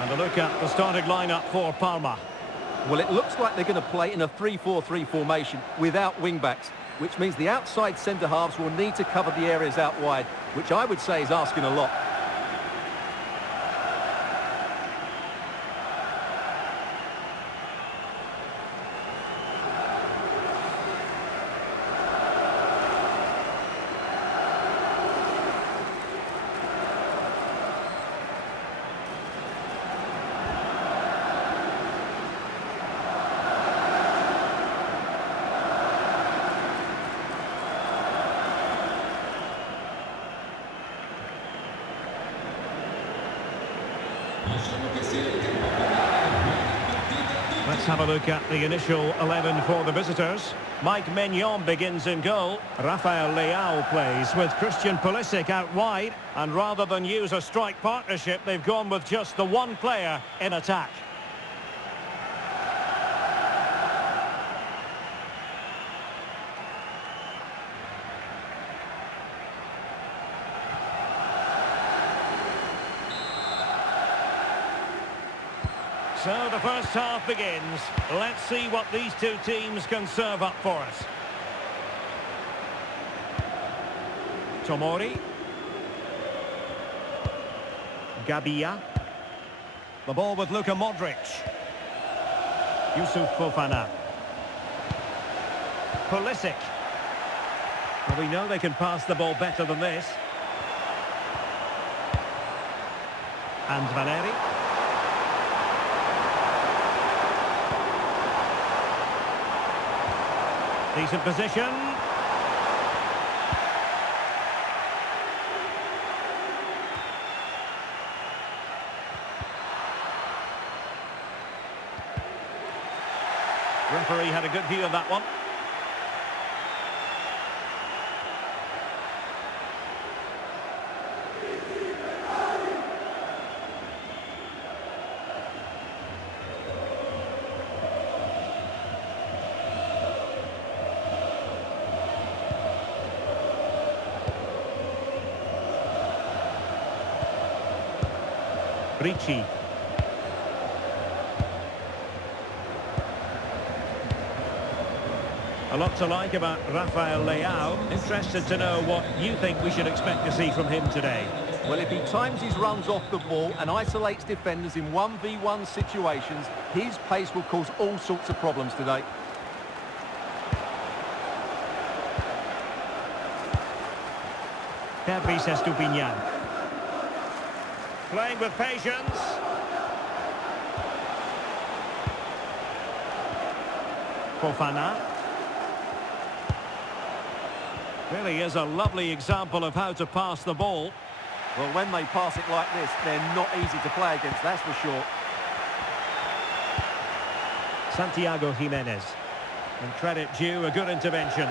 And a look at the starting lineup for Parma. Well, it looks like they're going to play in a 3-4-3 formation without wing-backs, which means the outside centre-halves will need to cover the areas out wide, which I would say is asking a lot. Let's have a look at the initial 11 for the visitors. Mike Maignan begins in goal. Rafael Leao plays with Christian Pulisic out wide. And rather than use a strike partnership, they've gone with just the one player in attack. So the first half begins. Let's see what these two teams can serve up for us. Tomori. Gabia. The ball with Luka Modric. Yusuf Fofana. Pulisic. Well, we know they can pass the ball better than this. And Valeri. Decent position. Referee had a good view of that one. Ricci. A lot to like about Rafael Leao. Interested to know what you think we should expect to see from him today. Well, if he times his runs off the ball and isolates defenders in 1v1 situations, his pace will cause all sorts of problems today. Fabrice Estupiñán. Playing with patience. Fofana. Really is a lovely example of how to pass the ball. Well, when they pass it like this, they're not easy to play against, that's for sure. Santiago Jimenez. And credit due, a good intervention.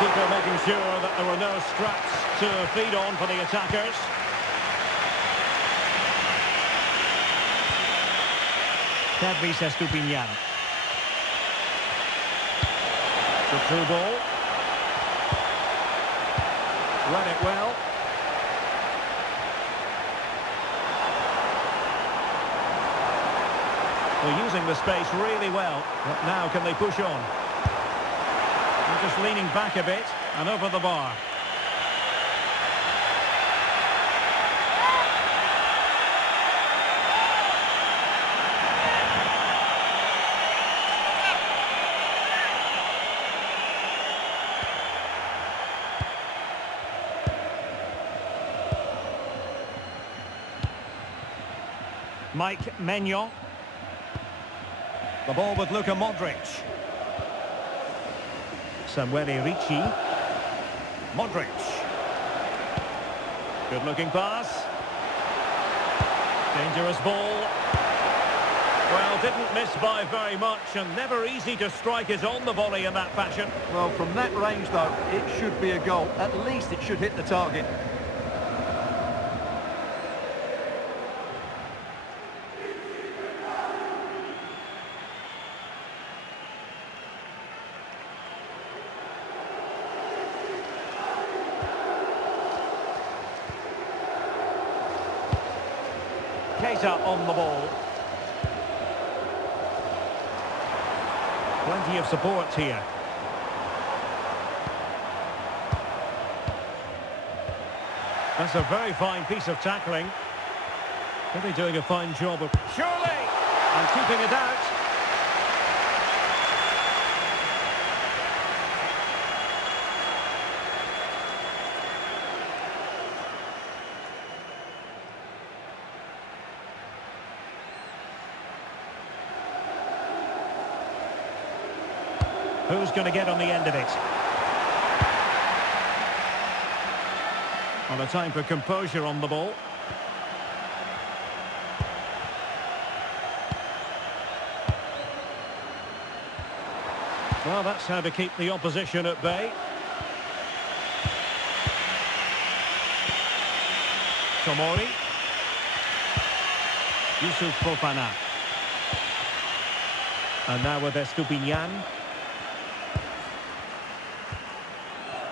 Keeper making sure that there were no scraps to feed on for the attackers. Fabrice Estupiñán. The through ball. Read it well. They're using the space really well. But now can they push on? They're just leaning back a bit and over the bar. Mike Maignan. The ball with Luka Modric. Samuele Ricci. Modric. Good looking pass. Dangerous ball. Well, didn't miss by very much and never easy to strike it on the volley in that fashion. Well, from that range though, it should be a goal. At least it should hit the target. Keita on the ball. Plenty of support here. That's a very fine piece of tackling. Really doing a fine job of... Surely! And keeping it out. Who's going to get on the end of it? On a time for composure on the ball. Well, that's how to keep the opposition at bay. Tomori. Yusuf Fofana. And now with Estupinian.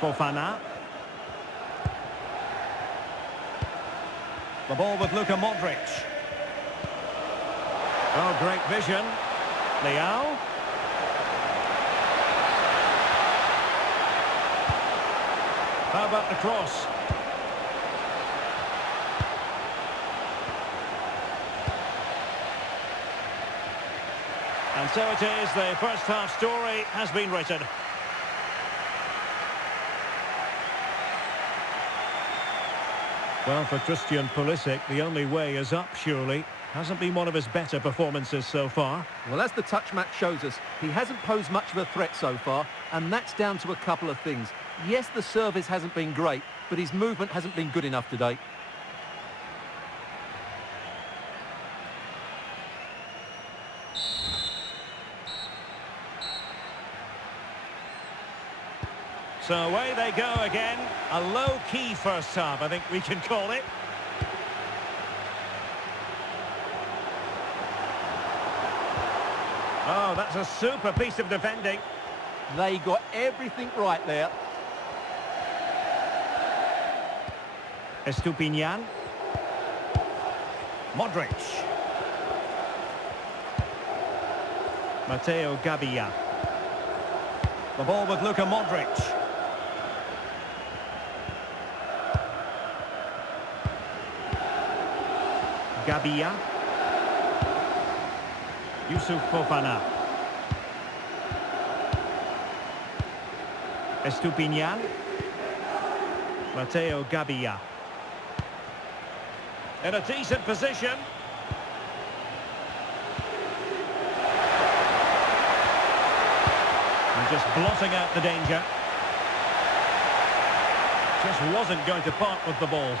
Fofana. The ball with Luka Modric. Oh, great vision. Leao. How about the cross? And so it is, the first half story has been written. Well, for Christian Pulisic, the only way is up, surely. Hasn't been one of his better performances so far. Well, as the touch match shows us, he hasn't posed much of a threat so far, and that's down to a couple of things. Yes, the service hasn't been great, but his movement hasn't been good enough today. So away they go again. A low-key first half, I think we can call it. Oh, that's a super piece of defending. They got everything right there. Estupinian. Modric. Matteo Gabbia. The ball with Luka Modric. Gabbia. Yusuf Fofana. Estupinian. Matteo Gabbia. In a decent position. And just blotting out the danger. Just wasn't going to part with the ball.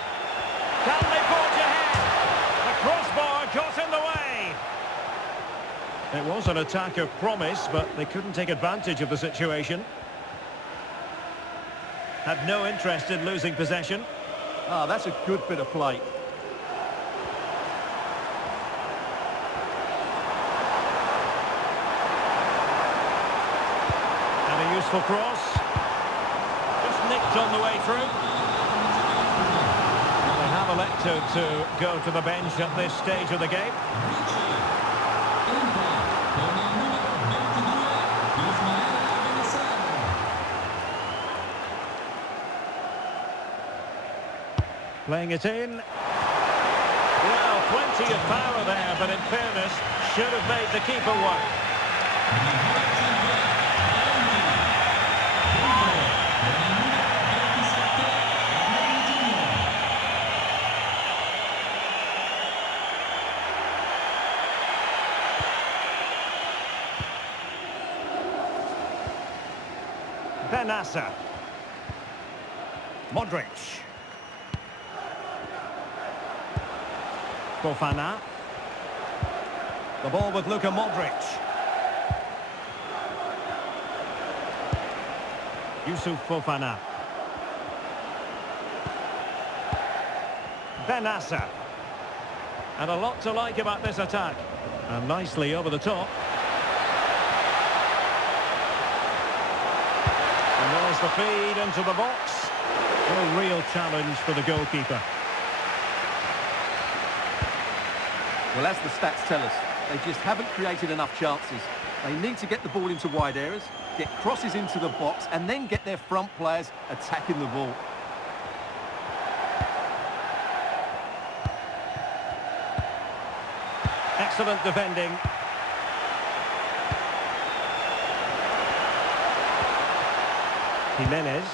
Can they forge ahead? The crossbar got in the way. It was an attack of promise, but they couldn't take advantage of the situation. Had no interest in losing possession. Ah, that's a good bit of play. And a useful cross. Just nicked on the way through. They have elected to go to the bench at this stage of the game. Playing it in. Well, plenty of power there, but in fairness, should have made the keeper work. Benassa. Modric. Fofana. The ball with Luka Modric. Yusuf Fofana. Benassa. And a lot to like about this attack. And nicely over the top. And there's the feed into the box. A real challenge for the goalkeeper. Well, as the stats tell us, they just haven't created enough chances. They need to get the ball into wide areas, get crosses into the box, and then get their front players attacking the ball. Excellent defending. Jimenez.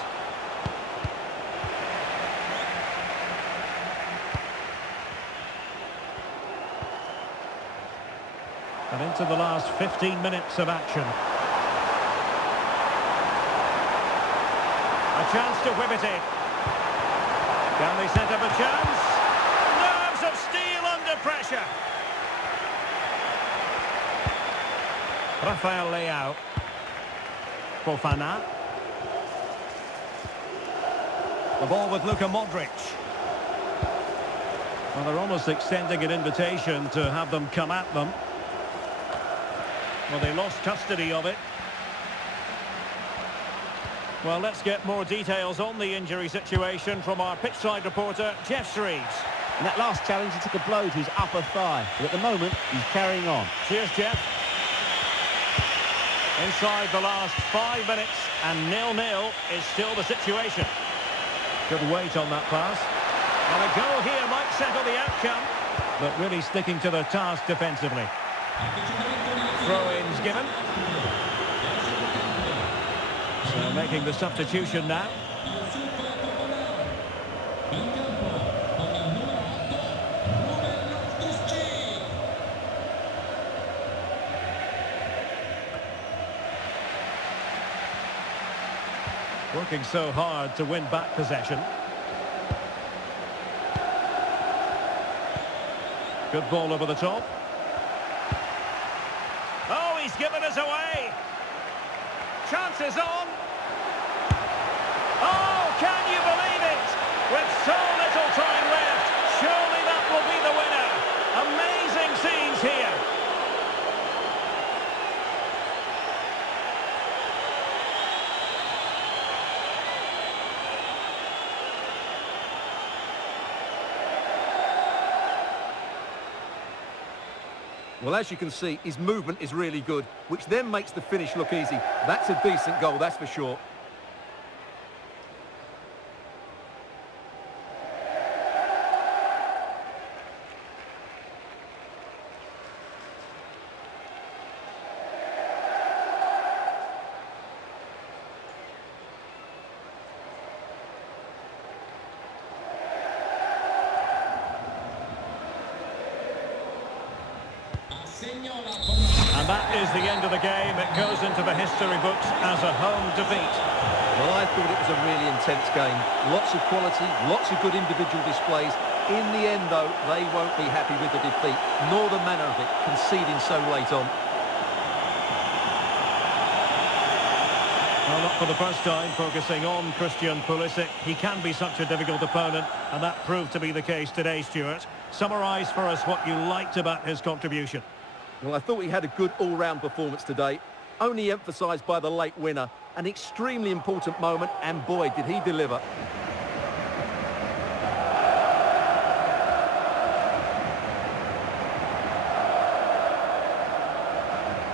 And into the last 15 minutes of action. A chance to whip it in. Can they set up a chance? Nerves of steel under pressure. Rafael Leao. Fofana. The ball with Luka Modric. Well, they're almost extending an invitation to have them come at them. Well, they lost custody of it. Well, let's get more details on the injury situation from our pitchside reporter, Jeff Shreves. In that last challenge, he took a blow to his upper thigh. But at the moment, he's carrying on. Cheers, Jeff. Inside the last 5 minutes, and 0-0 is still the situation. Good weight on that pass. And a goal here might settle the outcome, but really sticking to the task defensively. Throw-ins given. So making the substitution now. Working so hard to win back possession. Good ball over the top. Oh, he's given us away. Chances on. Oh, can you believe it? With so little time left, surely that will be the winner. Amazing scenes here. Well, as you can see, his movement is really good, which then makes the finish look easy. That's a decent goal, that's for sure. And that is the end of the game. It goes into the history books as a home defeat. Well, I thought it was a really intense game. Lots of quality, lots of good individual displays. In the end, though, they won't be happy with the defeat, nor the manner of it, conceding so late on. Well, not for the first time, focusing on Christian Pulisic. He can be such a difficult opponent, and that proved to be the case today, Stuart. Summarise for us what you liked about his contribution. Well, I thought he had a good all-round performance today, only emphasised by the late winner. An extremely important moment, and boy, did he deliver.